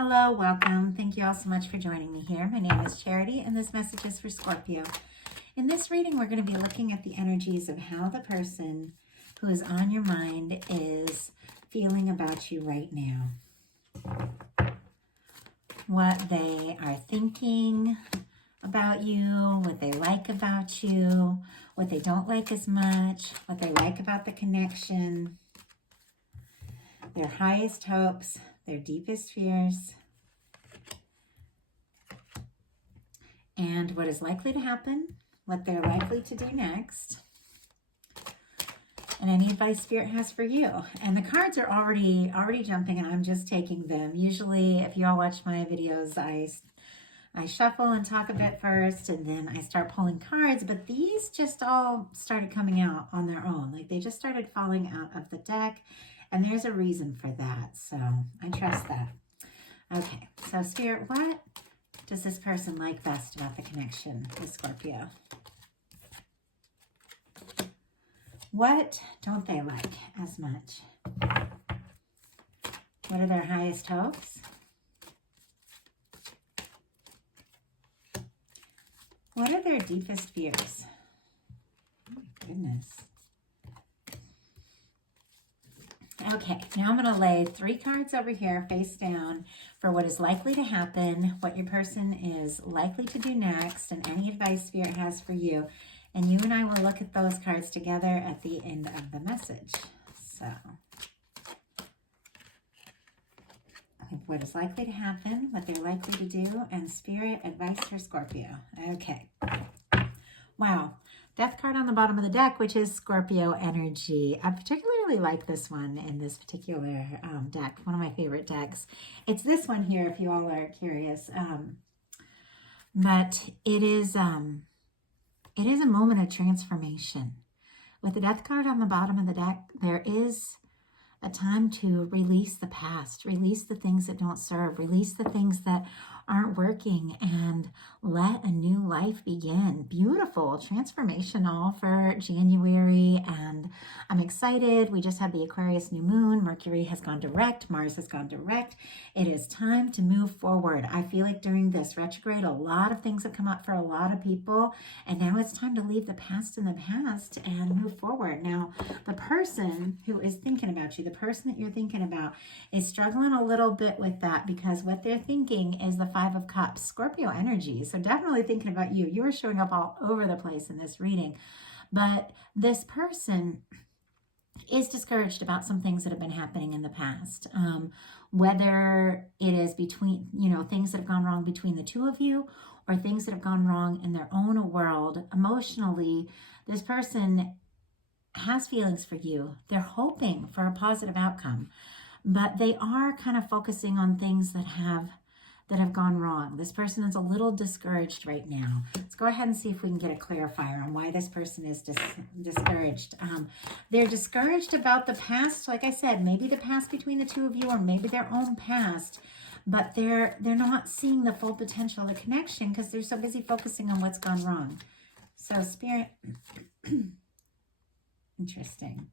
Hello, welcome. Thank you all so much for joining me here. My name is Charity, and this message is for Scorpio. In this reading, we're going to be looking at the energies of how the person who is on your mind is feeling about you right now. What they are thinking about you, what they like about you, what they don't like as much, what they like about the connection, their highest hopes, their deepest fears, and what is likely to happen, what they're likely to do next, and any advice Spirit has for you. And the cards are already jumping, and I'm just taking them. Usually, if you all watch my videos, I shuffle and talk a bit first, and then I start pulling cards, but these just all started coming out on their own. Like they just started falling out of the deck, and there's a reason for that, so I trust that. Okay, so Spirit, what does this person like best about the connection with Scorpio? What don't they like as much? What are their highest hopes? What are their deepest fears? Oh my goodness. Okay, now I'm going to lay 3 cards over here face down for what is likely to happen, what your person is likely to do next, and any advice Spirit has for you. And you and I will look at those cards together at the end of the message. So, what is likely to happen, what they're likely to do, and Spirit advice for Scorpio. Okay. Wow. Death card on the bottom of the deck, which is Scorpio energy. I particularly like this one in this particular deck, one of my favorite decks. It's this one here, if you all are curious. But it is a moment of transformation. With the Death card on the bottom of the deck, there is a time to release the past, release the things that don't serve, release the things that aren't working, and let a new life begin. Beautiful, transformational for January, and I'm excited. We just had the Aquarius new moon. Mercury has gone direct. Mars has gone direct. It is time to move forward. I feel like during this retrograde, a lot of things have come up for a lot of people, and now it's time to leave the past in the past and move forward. Now, the person who is thinking about you, the person that you're thinking about, is struggling a little bit with that because what they're thinking is the 5 of Cups, Scorpio energy. So definitely thinking about you. You are showing up all over the place in this reading. But this person is discouraged about some things that have been happening in the past. Whether it is between, things that have gone wrong between the two of you or things that have gone wrong in their own world. Emotionally, this person has feelings for you. They're hoping for a positive outcome, but they are kind of focusing on things that have gone wrong. This person is a little discouraged right now. Let's go ahead and see if we can get a clarifier on why this person is discouraged. They're discouraged about the past. Like I said, maybe the past between the two of you, or maybe their own past, but they're not seeing the full potential of the connection because they're so busy focusing on what's gone wrong. So Spirit, interesting.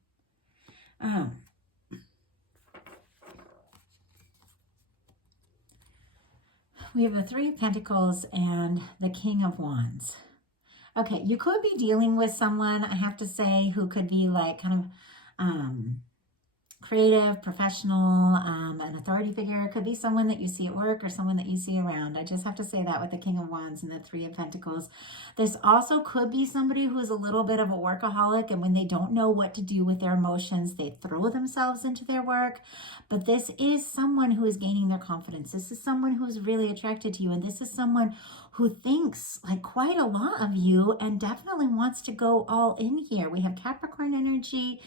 We have the 3 of Pentacles and the King of Wands. Okay, you could be dealing with someone, I have to say, who could be like kind of creative, professional, an authority figure. It could be someone that you see at work or someone that you see around. I just have to say that with the King of Wands and the 3 of Pentacles. This also could be somebody who is a little bit of a workaholic, and when they don't know what to do with their emotions, they throw themselves into their work. But this is someone who is gaining their confidence. This is someone who's really attracted to you, and this is someone who thinks like quite a lot of you and definitely wants to go all in here. We have Capricorn energy,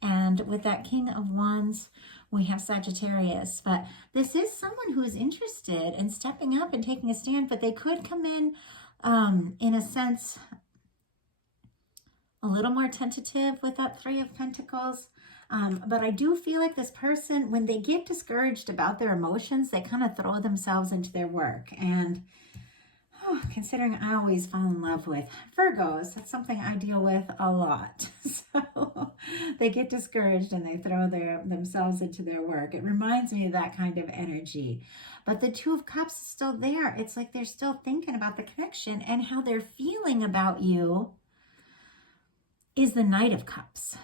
and with that King of Wands, we have Sagittarius. But this is someone who is interested in stepping up and taking a stand, but they could come in a sense, a little more tentative with that 3 of Pentacles. But I do feel like this person, when they get discouraged about their emotions, they kind of throw themselves into their work. And Oh, considering I always fall in love with Virgos, that's something I deal with a lot. So they get discouraged and they throw themselves into their work. It reminds me of that kind of energy. But the Two of Cups is still there. It's like they're still thinking about the connection, and how they're feeling about you is the Knight of Cups.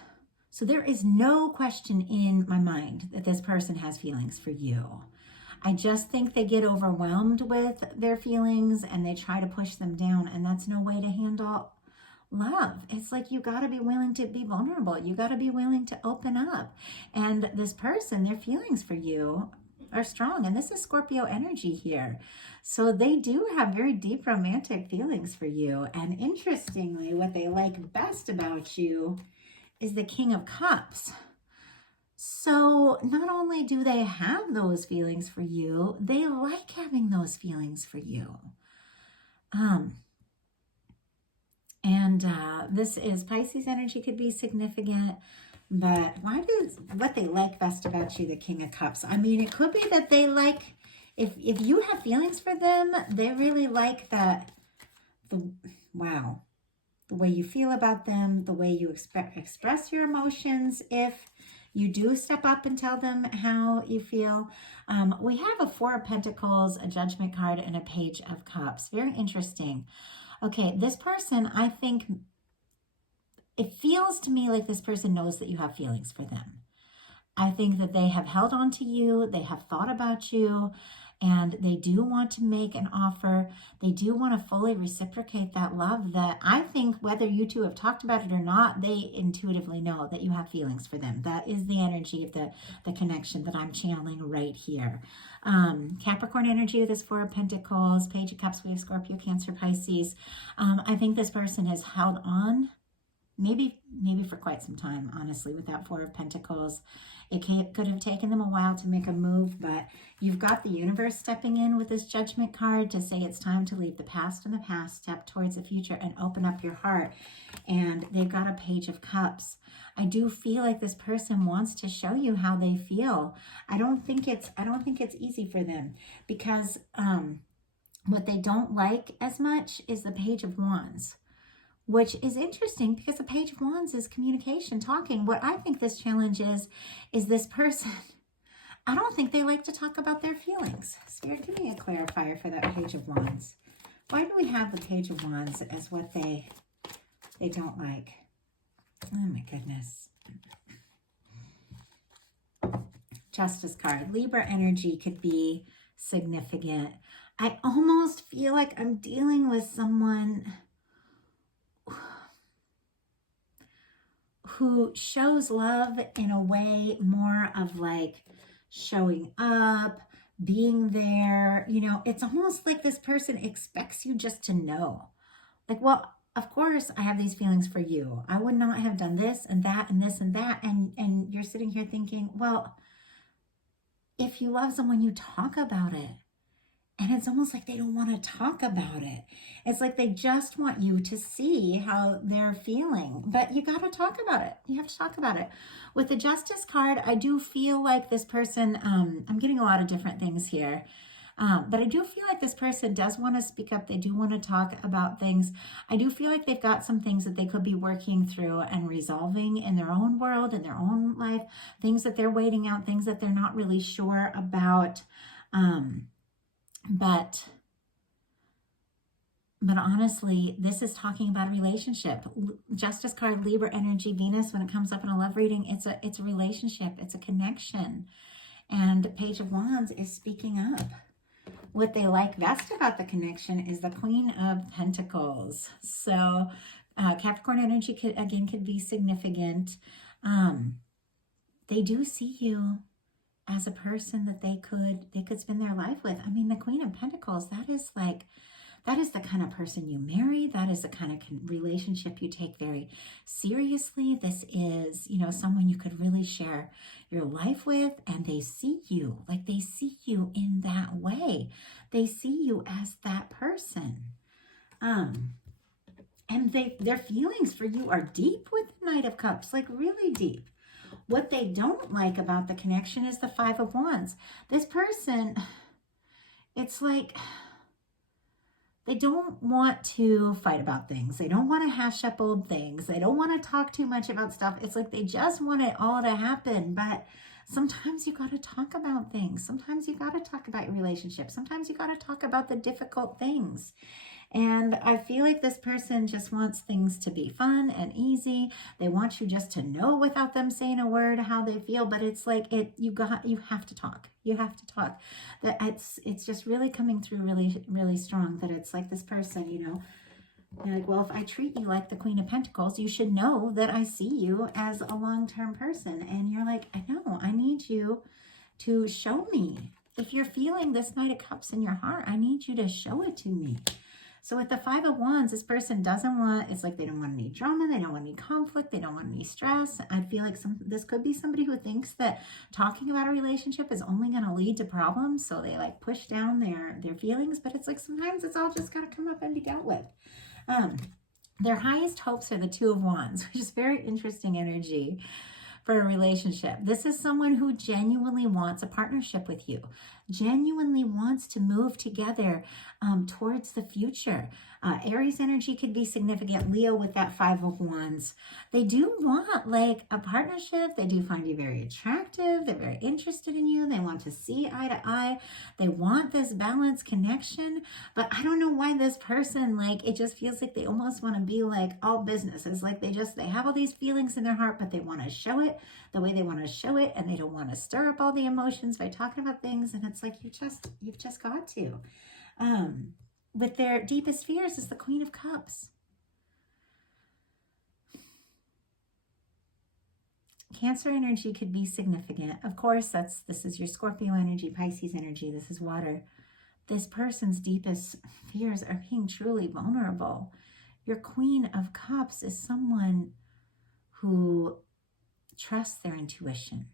So there is no question in my mind that this person has feelings for you. I just think they get overwhelmed with their feelings and they try to push them down, and that's no way to handle love. It's like you got to be willing to be vulnerable. You got to be willing to open up. And this person, their feelings for you are strong, and this is Scorpio energy here. So they do have very deep romantic feelings for you. And interestingly, what they like best about you is the King of Cups. So not only do they have those feelings for you, they like having those feelings for you. This is Pisces energy, could be significant, but what they like best about you, the King of Cups? I mean, it could be that they like, if you have feelings for them, they really like that, the way you feel about them, the way you express your emotions. If you do step up and tell them how you feel. We have a Four of Pentacles, a Judgment card, and a Page of Cups. Very interesting. Okay, this person, I think, it feels to me like this person knows that you have feelings for them. I think that they have held on to you, they have thought about you, and they do want to make an offer. They do want to fully reciprocate that love that I think, whether you two have talked about it or not, they intuitively know that you have feelings for them. That is the energy of the connection that I'm channeling right here. Capricorn energy with this Four of Pentacles, Page of Cups, we have Scorpio, Cancer, Pisces. I think this person has held on, maybe for quite some time, honestly, with that Four of Pentacles. It could have taken them a while to make a move, but you've got the universe stepping in with this Judgment card to say it's time to leave the past in the past, step towards the future, and open up your heart. And they've got a Page of Cups. I do feel like this person wants to show you how they feel. I don't think it's easy for them, because what they don't like as much is the Page of Wands, which is interesting because the Page of Wands is communication, talking. What I think this challenge is this person, I don't think they like to talk about their feelings. Spirit, give me a clarifier for that Page of Wands. Why do we have the Page of Wands as what they don't like? Oh my goodness. Justice card. Libra energy could be significant. I almost feel like I'm dealing with someone who shows love in a way more of like showing up, being there. You know, it's almost like this person expects you just to know. Like, well, of course I have these feelings for you. I would not have done this and that and this and that. And you're sitting here thinking, well, if you love someone, you talk about it. And it's almost like they don't want to talk about it. It's like they just want you to see how they're feeling. But you got to talk about it. You have to talk about it. With the Justice card, I do feel like this person, I'm getting a lot of different things here. But I do feel like this person does want to speak up. They do want to talk about things. I do feel like they've got some things that they could be working through and resolving in their own world, in their own life, things that they're waiting out, things that they're not really sure about. But honestly, this is talking about a relationship. Justice card, Libra energy, Venus, when it comes up in a love reading, it's a relationship, it's a connection. And Page of Wands is speaking up. What they like best about the connection is the Queen of Pentacles. So Capricorn energy could be significant. They do see you as a person that they could spend their life with. I mean, the Queen of Pentacles, that is the kind of person you marry. That is the kind of relationship you take very seriously. This is, someone you could really share your life with, and they see you in that way. They see you as that person. And their feelings for you are deep with the Knight of Cups, like really deep. What they don't like about the connection is the Five of Wands. This person, it's like They don't want to fight about things. They don't want to hash up old things. They don't want to talk too much about stuff. It's like they just want it all to happen. But sometimes you got to talk about things. Sometimes you got to talk about your relationship. Sometimes you got to talk about the difficult things. And I feel like this person just wants things to be fun and easy. They want you just to know without them saying a word how they feel, but it's like you have to talk. You have to talk. That it's just really coming through really, really strong that it's like this person, you know, you're like, well, if I treat you like the Queen of Pentacles, you should know that I see you as a long-term person. And you're like, I know, I need you to show me. If you're feeling this Knight of Cups in your heart, I need you to show it to me. So with the Five of Wands, this person doesn't want, it's like they don't want any drama, they don't want any conflict, they don't want any stress. I feel like this could be somebody who thinks that talking about a relationship is only going to lead to problems, so they like push down their feelings, but it's like sometimes it's all just got to come up and be dealt with. Their highest hopes are the Two of Wands, which is very interesting energy for a relationship. This is someone who genuinely wants a partnership with you, genuinely wants to move together towards the future. Aries energy could be significant. Leo with that Five of Wands. They do want like a partnership. They do find you very attractive. They're very interested in you. They want to see eye to eye. They want this balanced connection. But I don't know why this person, like, it just feels like they almost want to be like all business. It's like they have all these feelings in their heart, but they want to show it the way they want to show it, and they don't want to stir up all the emotions by talking about things. And it's like you've just got to. With their deepest fears is the Queen of Cups. Cancer energy could be significant. Of course, this is your Scorpio energy, Pisces energy. This is water. This person's deepest fears are being truly vulnerable. Your Queen of Cups is someone who trusts their intuition.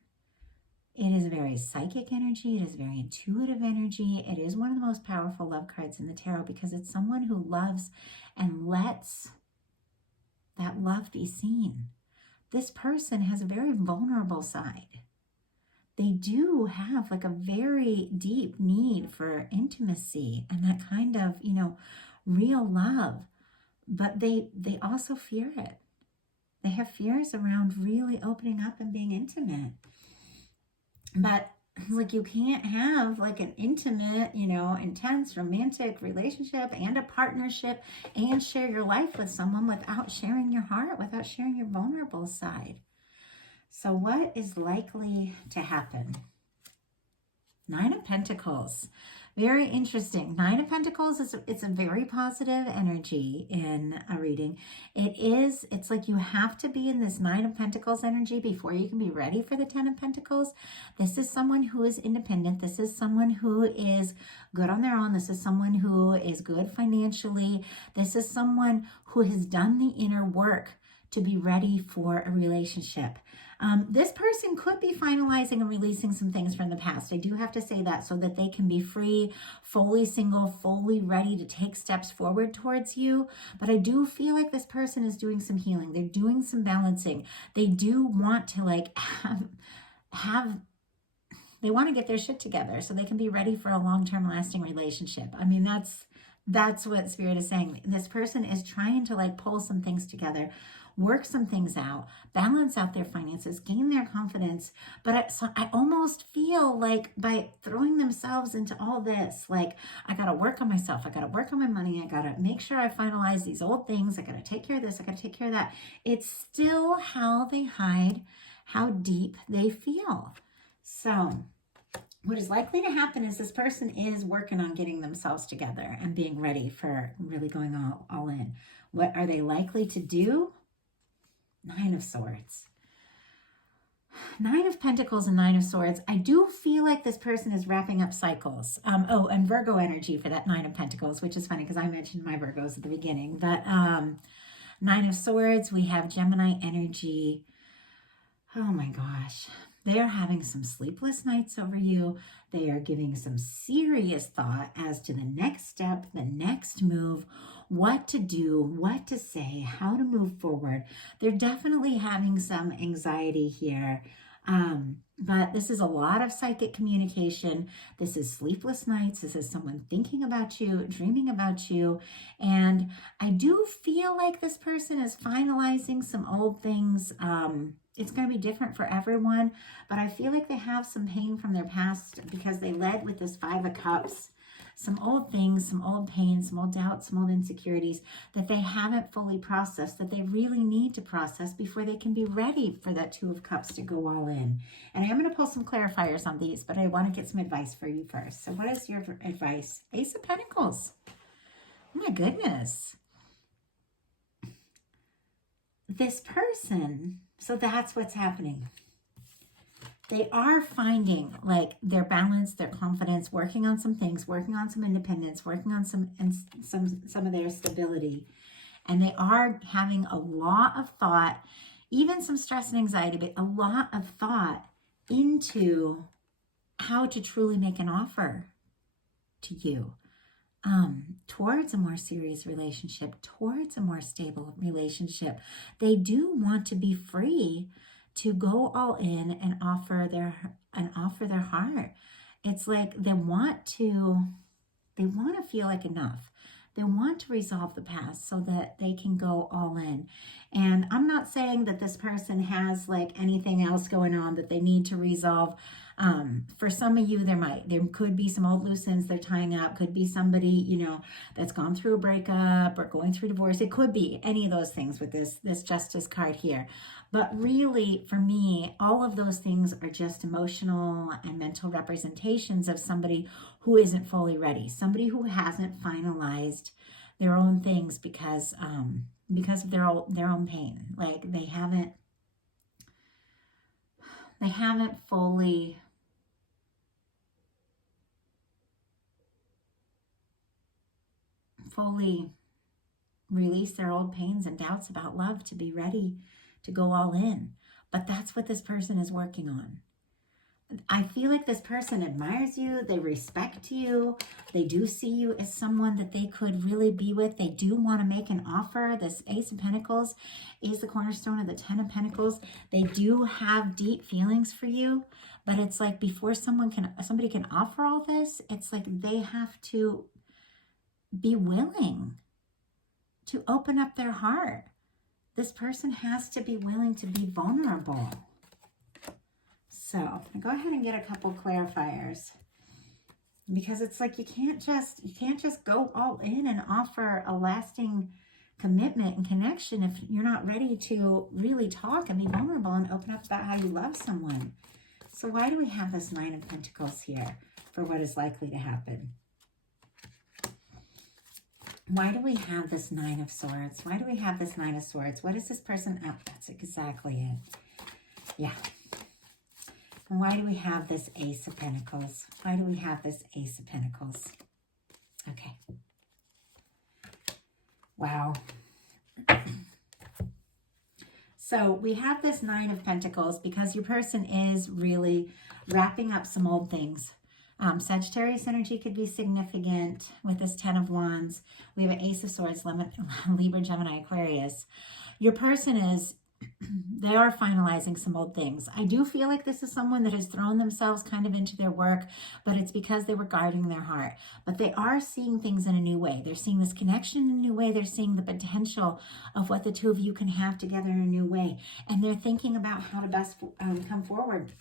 It is very psychic energy. It is very intuitive energy. It is one of the most powerful love cards in the tarot because it's someone who loves and lets that love be seen. This person has a very vulnerable side. They do have like a very deep need for intimacy and that kind of, you know, real love, but they also fear it. They have fears around really opening up and being intimate. But like you can't have like an intimate, you know, intense romantic relationship and a partnership and share your life with someone without sharing your heart, without sharing your vulnerable side. So what is likely to happen? Nine of Pentacles. Very interesting. Nine of Pentacles it's a very positive energy in a reading. It's like you have to be in this Nine of Pentacles energy before you can be ready for the Ten of Pentacles. This is someone who is independent. This is someone who is good on their own. This is someone who is good financially. This is someone who has done the inner work to be ready for a relationship. This person could be finalizing and releasing some things from the past. I do have to say that so that they can be free, fully single, fully ready to take steps forward towards you. But I do feel like this person is doing some healing. They're doing some balancing. They do want to like they want to get their shit together so they can be ready for a long-term lasting relationship. I mean, that's what Spirit is saying. This person is trying to like pull some things together, work some things out, balance out their finances, gain their confidence. But I almost feel like by throwing themselves into all this, like, I got to work on myself. I got to work on my money. I got to make sure I finalize these old things. I got to take care of this. I got to take care of that. It's still how they hide how deep they feel. So what is likely to happen is this person is working on getting themselves together and being ready for really going all in. What are they likely to do? Nine of Swords. Nine of Pentacles and Nine of Swords. I do feel like this person is wrapping up cycles. And Virgo energy for that Nine of Pentacles, which is funny because I mentioned my Virgos at the beginning. But Nine of Swords, we have Gemini energy. Oh my gosh. They are having some sleepless nights over you. They are giving some serious thought as to the next step, the next move, what to do, what to say, how to move forward. They're definitely having some anxiety here. But this is a lot of psychic communication. This is sleepless nights. This is someone thinking about you, dreaming about you. And I do feel like this person is finalizing some old things. It's going to be different for everyone, but I feel like they have some pain from their past because they led with this Five of Cups. Some old things, some old pain, some old doubts, some old insecurities that they haven't fully processed, that they really need to process before they can be ready for that Two of Cups to go all in. And I am going to pull some clarifiers on these, but I want to get some advice for you first. So what is your advice? Ace of Pentacles. Oh my goodness. This person, so that's what's happening. They are finding like their balance, their confidence, working on some things, working on some independence, working on some of their stability. And they are having a lot of thought, even some stress and anxiety, but a lot of thought into how to truly make an offer to you towards a more serious relationship, towards a more stable relationship. They do want to be free to go all in and offer their heart. It's like they want to feel like enough. They want to resolve the past so that they can go all in. And I'm not saying that this person has like anything else going on that they need to resolve. For some of you, there could be some old loose ends they're tying up. Could be somebody, you know, that's gone through a breakup or going through divorce. It could be any of those things with this Justice card here. But really, for me, all of those things are just emotional and mental representations of somebody who isn't fully ready, somebody who hasn't finalized their own things because of their own pain. Like they haven't fully released their old pains and doubts about love to be ready to go all in. But that's what this person is working on. I feel like this person admires you. They respect you. They do see you as someone that they could really be with. They do want to make an offer. This Ace of Pentacles is the cornerstone of the Ten of Pentacles. They do have deep feelings for you, but it's like before somebody can offer all this, it's like they have to be willing to open up their heart. This person has to be willing to be vulnerable. So go ahead and get a couple clarifiers, because it's like you can't just go all in and offer a lasting commitment and connection if you're not ready to really talk and be vulnerable and open up about how you love someone. So why do we have this Nine of Pentacles here for what is likely to happen? Why do we have this Nine of Swords? Why do we have this Nine of Swords? What is this person up? That's exactly it. Yeah. And why do we have this Ace of Pentacles? Why do we have this Ace of Pentacles? Okay. Wow. So we have this Nine of Pentacles because your person is really wrapping up some old things. Sagittarius energy could be significant with this Ten of Wands. We have an Ace of Swords, Libra, Gemini, Aquarius. Your person is, they are finalizing some old things. I do feel like this is someone that has thrown themselves kind of into their work, but it's because they were guarding their heart. But they are seeing things in a new way. They're seeing this connection in a new way. They're seeing the potential of what the two of you can have together in a new way. And they're thinking about how to best come forward.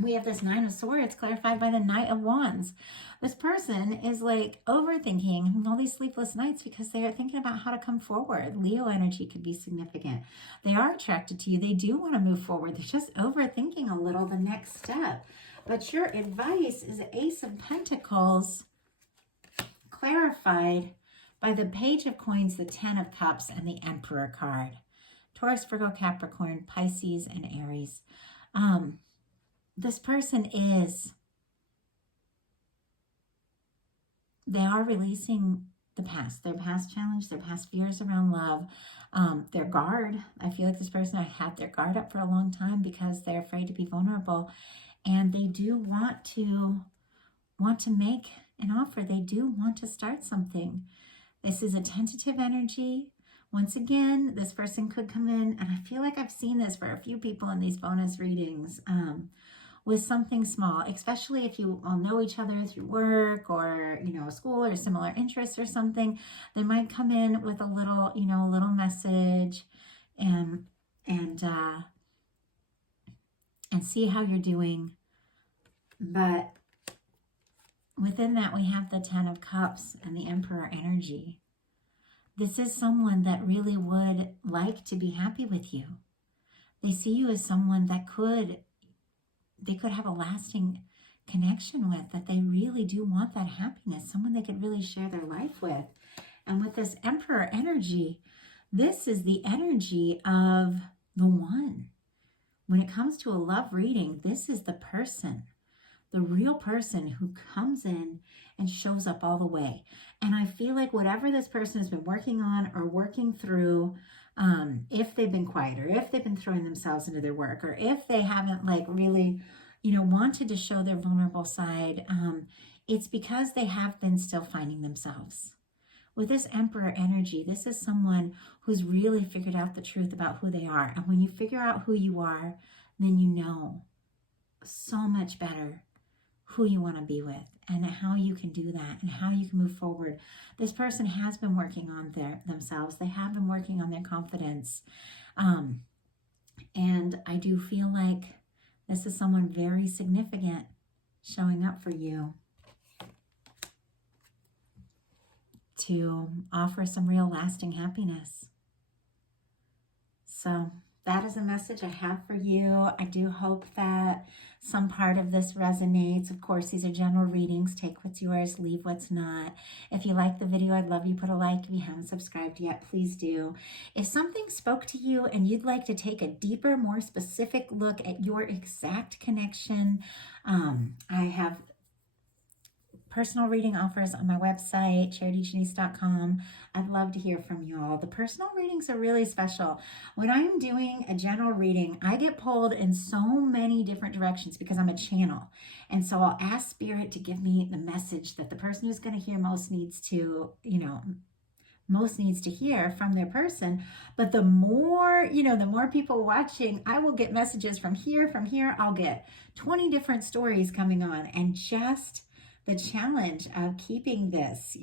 We have this Nine of Swords clarified by the Knight of Wands. This person is like overthinking all these sleepless nights because they are thinking about how to come forward. Leo energy could be significant. They are attracted to you. They do want to move forward. They're just overthinking a little the next step. But your advice is Ace of Pentacles clarified by the Page of Coins, the Ten of Cups, and the Emperor card. Taurus, Virgo, Capricorn, Pisces, and Aries. This person is, they are releasing the past, their past challenge, their past fears around love, their guard. I feel like this person had their guard up for a long time because they're afraid to be vulnerable. And they do want to make an offer. They do want to start something. This is a tentative energy Once again, this person could come in, and I feel like I've seen this for a few people in these bonus readings, with something small, especially if you all know each other through work or, school or similar interests or something. They might come in with a little, a little message and see how you're doing. But within that, we have the 10 of Cups and the Emperor energy. This is someone that really would like to be happy with you. They see you as someone that they could have a lasting connection with, that they really do want that happiness, someone they could really share their life with. And with this Emperor energy, this is the energy of the one. When it comes to a love reading, this is the person, the real person who comes in and shows up all the way. And I feel like whatever this person has been working on or working through, if they've been quiet, or if they've been throwing themselves into their work, or if they haven't really, wanted to show their vulnerable side, it's because they have been still finding themselves. With this Emperor energy, this is someone who's really figured out the truth about who they are. And when you figure out who you are, then you know so much better who you want to be with and how you can do that and how you can move forward. This person has been working on themselves. They have been working on their confidence. And I do feel like this is someone very significant showing up for you to offer some real lasting happiness. So that is a message I have for you. I do hope that some part of this resonates. Of course, these are general readings. Take what's yours, leave what's not. If you like the video, I'd love you put a like. If you haven't subscribed yet, please do. If something spoke to you and you'd like to take a deeper, more specific look at your exact connection, I have personal reading offers on my website, charityjanice.com. I'd love to hear from you all. The personal readings are really special. When I'm doing a general reading, I get pulled in so many different directions because I'm a channel. And so I'll ask Spirit to give me the message that the person who's going to hear most needs to hear from their person. But the more people watching, I will get messages from here. I'll get 20 different stories coming on, and just the challenge of keeping this,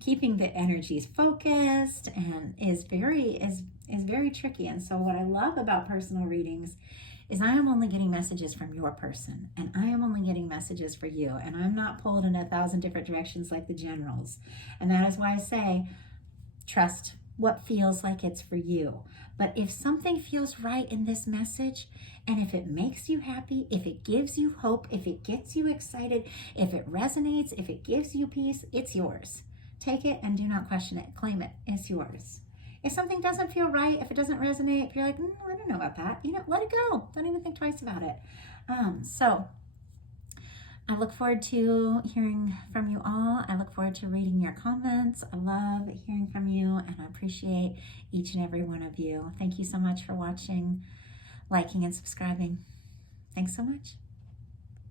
keeping the energies focused and is very tricky. And so what I love about personal readings is I am only getting messages from your person, and I am only getting messages for you, and I'm not pulled in 1,000 different directions like the generals. And that is why I say, trust what feels like it's for you. But if something feels right in this message, and if it makes you happy, if it gives you hope, if it gets you excited, if it resonates, if it gives you peace, it's yours. Take it and do not question it. Claim it. It's yours. If something doesn't feel right, if it doesn't resonate, if you're like, I don't know about that, let it go. Don't even think twice about it. So I look forward to hearing from you all. I look forward to reading your comments. I love hearing from you, and I appreciate each and every one of you. Thank you so much for watching, liking, and subscribing. Thanks so much.